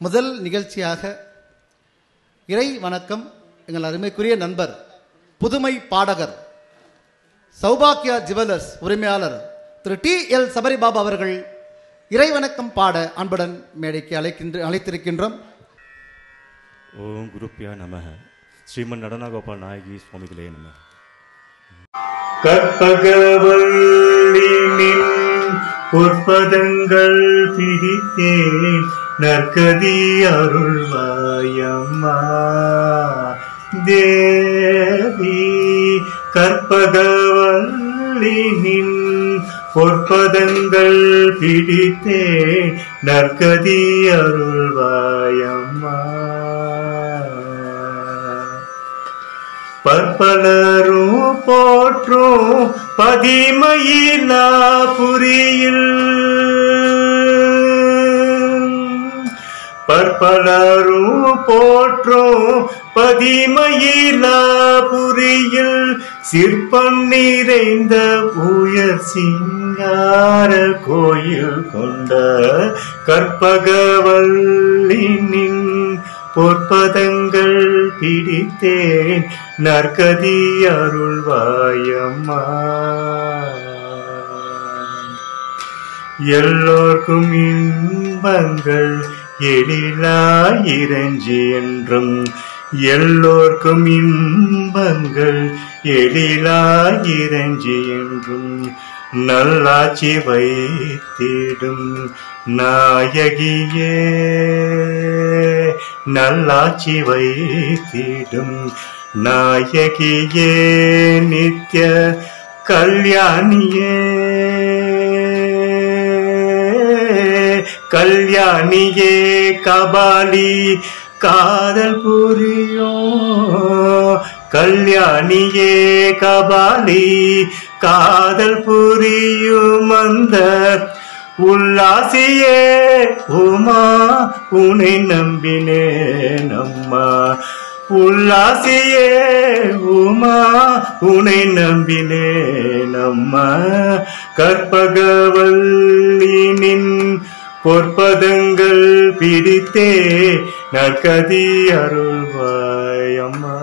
முதல் நிகழ்ச்சியாக இறை வணக்கம். எங்கள் அருமைக்குரிய நண்பர் புதுமை பாடகர் சௌபாக்கியா ஜுவல்லர்ஸ் உரிமையாளர் திரு டி.எல். சபரிபாபா அவர்கள் இறை வணக்கம் பாட அன்புடன் மேடைக்கு அழைத்திருக்கின்றோம். ஓம் குருப்பியா நமக. ஸ்ரீமன் நடனகோபால் நாயகி சுவாமிகளே நமக. கற்பகவல்லினின் பொற்பதங்கள் பிடித்தேன் நற்கதி அருள்வாயம்மா தேவி. கற்பகவல்லினின் பொற்பதங்கள் பிடித்தேன் நற்கதி அருள்வாயம்மா. பற்பலரும் போற்றும் பதிமயிலாபுரியில் பற்பலரும் போற்றும் பதிமயிலாபுரியில் சிற்பம் நிறைந்த உயர் சிங்கார கோயில் கொண்ட கற்பகவல்லினின் பொற்பதங்கள் பிடித்தேன் நற்கதி அருள்வாயம்மா. எல்லோர்க்கும் இன்பங்கள் எழிலாயிரஞ்சி என்றும் எல்லோர்க்கும் இன்பங்கள் எழிலாயிரஞ்சி என்றும் நல்லாட்சி வைத்திடும் நாயகியே நல்லாட்சி வைத்திடும் நாயகியே நித்ய கல்யாணியே கல்யாணியே கபாலி காதல் புரியோ கல்யாணியே கபாலி காதல் புரியும் அந்த உல்லாசியே உமா உனை நம்பினேன் அம்மா. உல்லாசியே உமா உனை நம்பினேன் அம்மா. கற்பகவல்லினின் பொற்பதங்கள் பிடித்தே நற்கதி அருள்வாய் அம்மா.